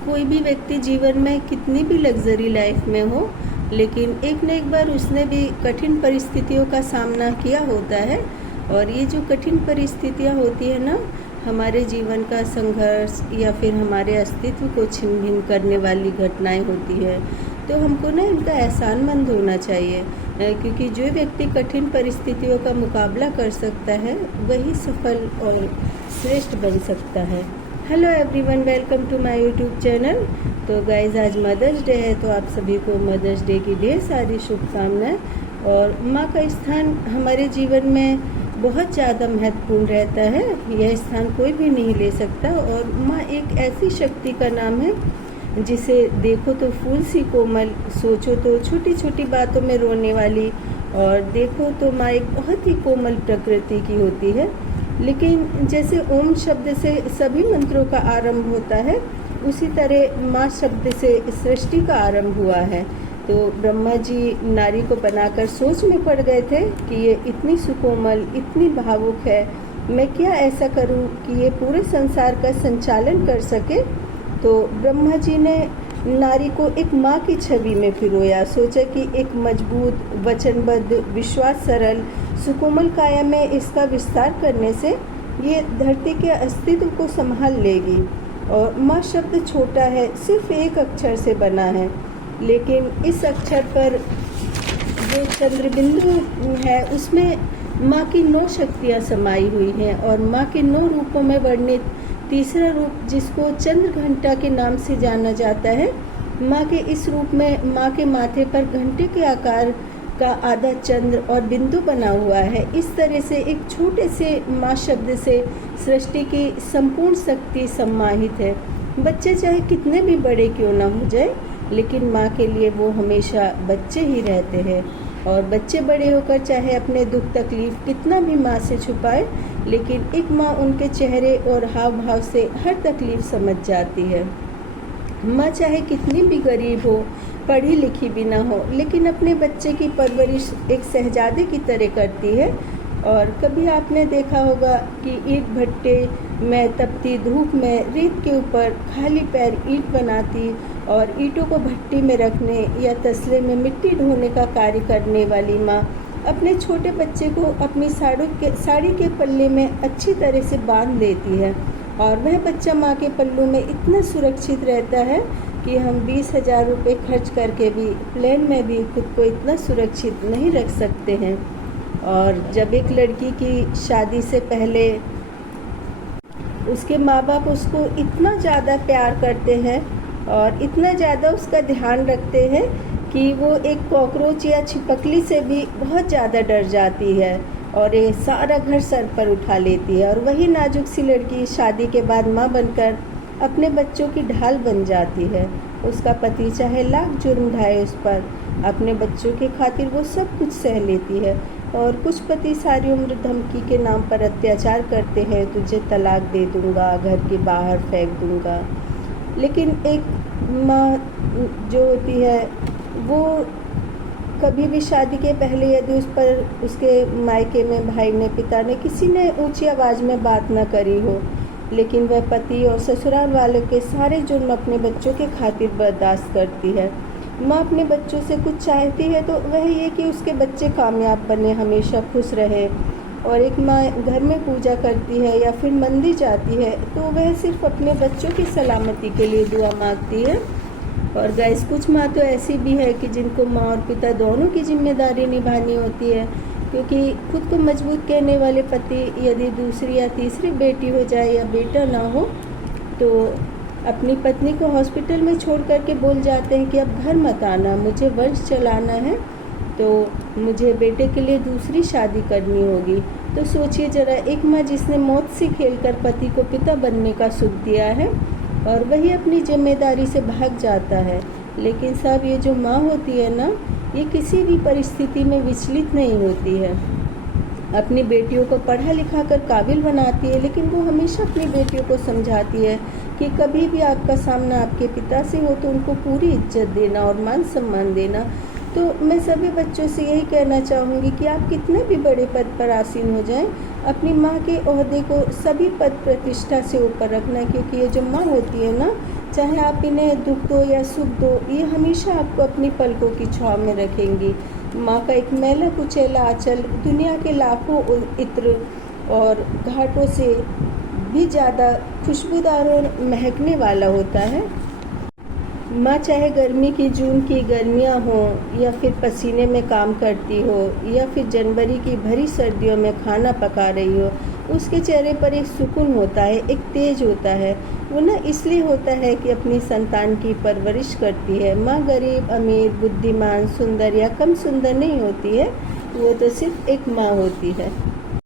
कोई भी व्यक्ति जीवन में कितनी भी लग्जरी लाइफ में हो, लेकिन एक न एक बार उसने भी कठिन परिस्थितियों का सामना किया होता है। और ये जो कठिन परिस्थितियाँ होती है ना, हमारे जीवन का संघर्ष या फिर हमारे अस्तित्व को छिन्न भिन्न करने वाली घटनाएं होती है। तो हमको ना इनका एहसानमंद होना चाहिए, क्योंकि जो व्यक्ति कठिन परिस्थितियों का मुकाबला कर सकता है वही सफल और श्रेष्ठ बन सकता है। Hello everyone, welcome to my YouTube channel. तो गाइज, आज मदर्स डे है, तो आप सभी को मदर्स डे की ढेर सारी शुभकामनाएं। और माँ का स्थान हमारे जीवन में बहुत ज़्यादा महत्वपूर्ण रहता है, यह स्थान कोई भी नहीं ले सकता। और माँ एक ऐसी शक्ति का नाम है जिसे देखो तो फूल सी कोमल, सोचो तो छोटी छोटी बातों में रोने वाली, और देखो तो माँ एक बहुत ही कोमल प्रकृति की होती है। लेकिन जैसे ओम शब्द से सभी मंत्रों का आरंभ होता है, उसी तरह माँ शब्द से सृष्टि का आरंभ हुआ है। तो ब्रह्मा जी नारी को बनाकर सोच में पड़ गए थे कि ये इतनी सुकोमल, इतनी भावुक है, मैं क्या ऐसा करूं कि ये पूरे संसार का संचालन कर सके। तो ब्रह्मा जी ने नारी को एक माँ की छवि में पिरोया। सोचा कि एक मजबूत, वचनबद्ध, विश्वास सरल, सुकोमल काया में इसका विस्तार करने से ये धरती के अस्तित्व को संभाल लेगी। और माँ शब्द छोटा है, सिर्फ एक अक्षर से बना है, लेकिन इस अक्षर पर जो चंद्रबिंदु है उसमें माँ की 9 शक्तियाँ समाई हुई हैं। और माँ के 9 रूपों में वर्णित तीसरा रूप, जिसको चंद्र घंटा के नाम से जाना जाता है, माँ के इस रूप में माँ के माथे पर घंटे के आकार का आधा चंद्र और बिंदु बना हुआ है। इस तरह से एक छोटे से माँ शब्द से सृष्टि की संपूर्ण शक्ति सम्माहित है। बच्चे चाहे कितने भी बड़े क्यों ना हो जाए, लेकिन माँ के लिए वो हमेशा बच्चे ही रहते हैं। और बच्चे बड़े होकर चाहे अपने दुख तकलीफ कितना भी माँ से छुपाए, लेकिन एक माँ उनके चेहरे और हाव भाव से हर तकलीफ समझ जाती है। माँ चाहे कितनी भी गरीब हो, पढ़ी लिखी भी ना हो, लेकिन अपने बच्चे की परवरिश एक शहजादे की तरह करती है। और कभी आपने देखा होगा कि ईंट भट्टे में तपती धूप में रेत के ऊपर खाली पैर ईंट बनाती और ईंटों को भट्टी में रखने या तसले में मिट्टी ढोने का कार्य करने वाली माँ अपने छोटे बच्चे को अपनी साड़ी के पल्ले में अच्छी तरह से बांध देती है। और वह बच्चा माँ के पल्लू में इतना सुरक्षित रहता है कि हम 20,000 रुपये खर्च करके भी प्लेन में भी खुद को इतना सुरक्षित नहीं रख सकते हैं। और जब एक लड़की की शादी से पहले उसके माँ बाप उसको इतना ज़्यादा प्यार करते हैं और इतना ज़्यादा उसका ध्यान रखते हैं कि वो एक कॉकरोच या छिपकली से भी बहुत ज़्यादा डर जाती है और ये सारा घर सर पर उठा लेती है। और वही नाजुक सी लड़की शादी के बाद माँ बनकर अपने बच्चों की ढाल बन जाती है। उसका पति चाहे लाख जुर्म ढाए उस पर, अपने बच्चों के खातिर वो सब कुछ सह लेती है। और कुछ पति सारी उम्र धमकी के नाम पर अत्याचार करते हैं, तुझे तलाक दे दूंगा, घर के बाहर फेंक दूंगा। लेकिन एक माँ जो होती है वो कभी भी शादी के पहले यदि उस पर उसके मायके में भाई ने, पिता ने, किसी ने ऊंची आवाज़ में बात न करी हो, लेकिन वह पति और ससुराल वालों के सारे जुर्म अपने बच्चों के खातिर बर्दाश्त करती है। माँ अपने बच्चों से कुछ चाहती है तो वह ये कि उसके बच्चे कामयाब बने, हमेशा खुश रहे। और एक माँ घर में पूजा करती है या फिर मंदिर जाती है तो वह सिर्फ अपने बच्चों की सलामती के लिए दुआ मांगती है। और गाइस, कुछ माँ तो ऐसी भी है कि जिनको माँ और पिता दोनों की जिम्मेदारी निभानी होती है, क्योंकि खुद को मजबूत कहने वाले पति यदि दूसरी या तीसरी बेटी हो जाए या बेटा ना हो तो अपनी पत्नी को हॉस्पिटल में छोड़ करके बोल जाते हैं कि अब घर मत आना, मुझे वंश चलाना है, तो मुझे बेटे के लिए दूसरी शादी करनी होगी। तो सोचिए जरा, एक माँ जिसने मौत से खेलकर पति को पिता बनने का सुख दिया है और वही अपनी जिम्मेदारी से भाग जाता है। लेकिन साहब, ये जो माँ होती है ना, ये किसी भी परिस्थिति में विचलित नहीं होती है। अपनी बेटियों को पढ़ा लिखा कर काबिल बनाती है, लेकिन वो हमेशा अपनी बेटियों को समझाती है कि कभी भी आपका सामना आपके पिता से हो तो उनको पूरी इज्जत देना और मान सम्मान देना। तो मैं सभी बच्चों से यही कहना चाहूँगी कि आप कितने भी बड़े पद पर आसीन हो जाएं, अपनी माँ के ओहदे को सभी पद प्रतिष्ठा से ऊपर रखना, क्योंकि ये जो माँ होती है ना, चाहे आप इन्हें दुख दो या सुख दो, ये हमेशा आपको अपनी पलकों की छाँव में रखेंगी। माँ का एक मैला कुचैला आंचल दुनिया के लाखों इत्र और घाटों से भी ज़्यादा खुशबूदार और महकने वाला होता है। माँ चाहे गर्मी की जून की गर्मियाँ हों या फिर पसीने में काम करती हो या फिर जनवरी की भरी सर्दियों में खाना पका रही हो, उसके चेहरे पर एक सुकून होता है, एक तेज होता है। वो ना इसलिए होता है कि अपनी संतान की परवरिश करती है। माँ गरीब, अमीर, बुद्धिमान, सुंदर या कम सुंदर नहीं होती है, वो तो सिर्फ एक माँ होती है।